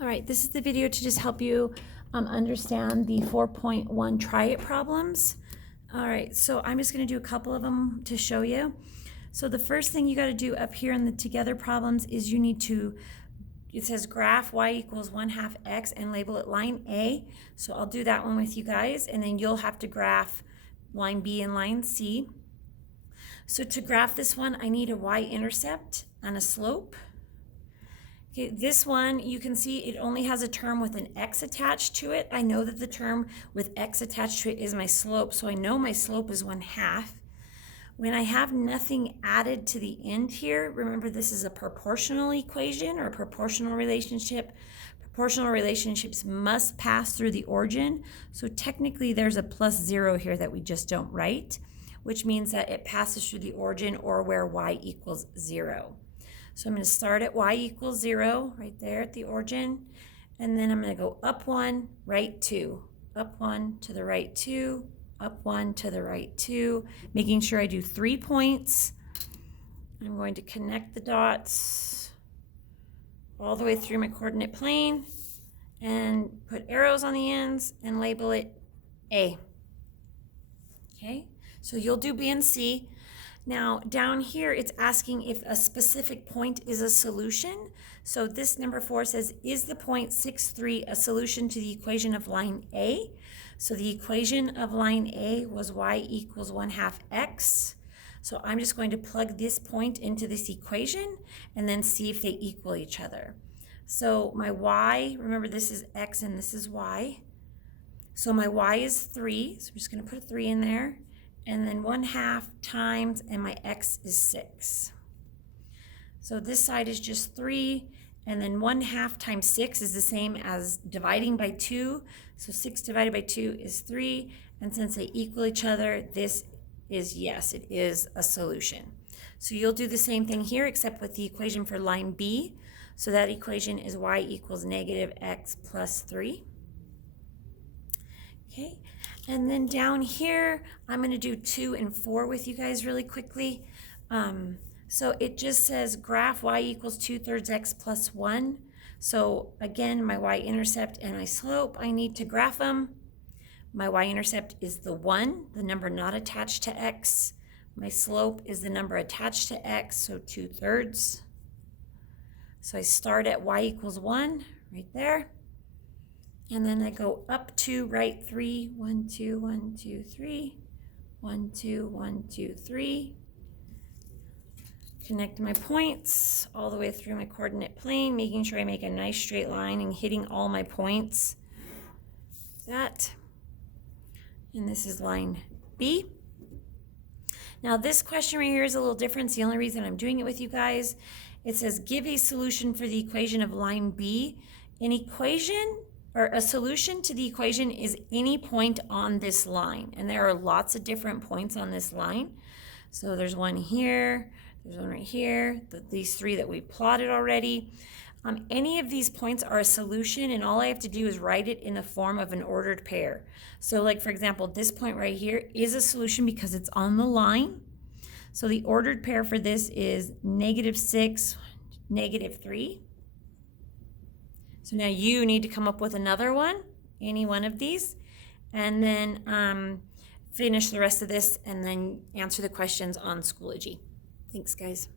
All right, this is the video to just help you understand the 4.1 try it problems. All right, so I'm just going to do a couple of them to show you. So the first thing you got to do up here in the together problems is you need to, it says graph y equals 1/2 x and label it line A. So I'll do that one with you guys, and then you'll have to graph line B and line C. So to graph this one, I need a y-intercept and a slope. Okay, this one, you can see it only has a term with an x attached to it. I know that the term with x attached to it is my slope, so I know my slope is 1/2. When I have nothing added to the end here, remember this is a proportional equation or a proportional relationship. Proportional relationships must pass through the origin, so technically there's a +0 here that we just don't write, which means that it passes through the origin or where y equals 0. So I'm going to start at y equals 0 right there at the origin, and then I'm going to go up 1, right 2, up 1 to the right 2, up 1 to the right 2, making sure I do 3 points. I'm going to connect the dots all the way through my coordinate plane and put arrows on the ends and label it A. Okay, so you'll do B and C. Now down here it's asking if a specific point is a solution. So this number 4 says, is the point 6, 3 a solution to the equation of line A? So the equation of line A was y equals 1/2 x. So I'm just going to plug this point into this equation and then see if they equal each other. So my y, remember this is x and this is y. So my y is 3, so I'm just going to put a 3 in there. And then 1/2 times, and my x is 6. So this side is just 3, and then 1/2 times 6 is the same as dividing by 2. So 6 divided by 2 is 3, and since they equal each other, this is, yes, it is a solution. So you'll do the same thing here, except with the equation for line B. So that equation is y equals -x plus 3. Okay, and then down here, I'm going to do 2 and 4 with you guys really quickly. So it just says graph y equals 2/3 x plus 1. So again, my y-intercept and my slope, I need to graph them. My y-intercept is the 1, the number not attached to x. My slope is the number attached to x, so 2/3. So I start at y equals 1, right there. And then I go up to right 3, 1, 2, 1, 2, 3, 1, 2, 1, 2, 3. Connect my points all the way through my coordinate plane, making sure I make a nice straight line and hitting all my points. That. And this is line B. Now this question right here is a little different. It's the only reason I'm doing it with you guys. It says give a solution for the equation of line B. An equation or a solution to the equation is any point on this line. And there are lots of different points on this line. So there's one here, there's one right here, these 3 that we plotted already. Any of these points are a solution, and all I have to do is write it in the form of an ordered pair. So like for example, this point right here is a solution because it's on the line. So the ordered pair for this is -6, -3. So now you need to come up with another one, any one of these, and then finish the rest of this and then answer the questions on Schoology. Thanks, guys.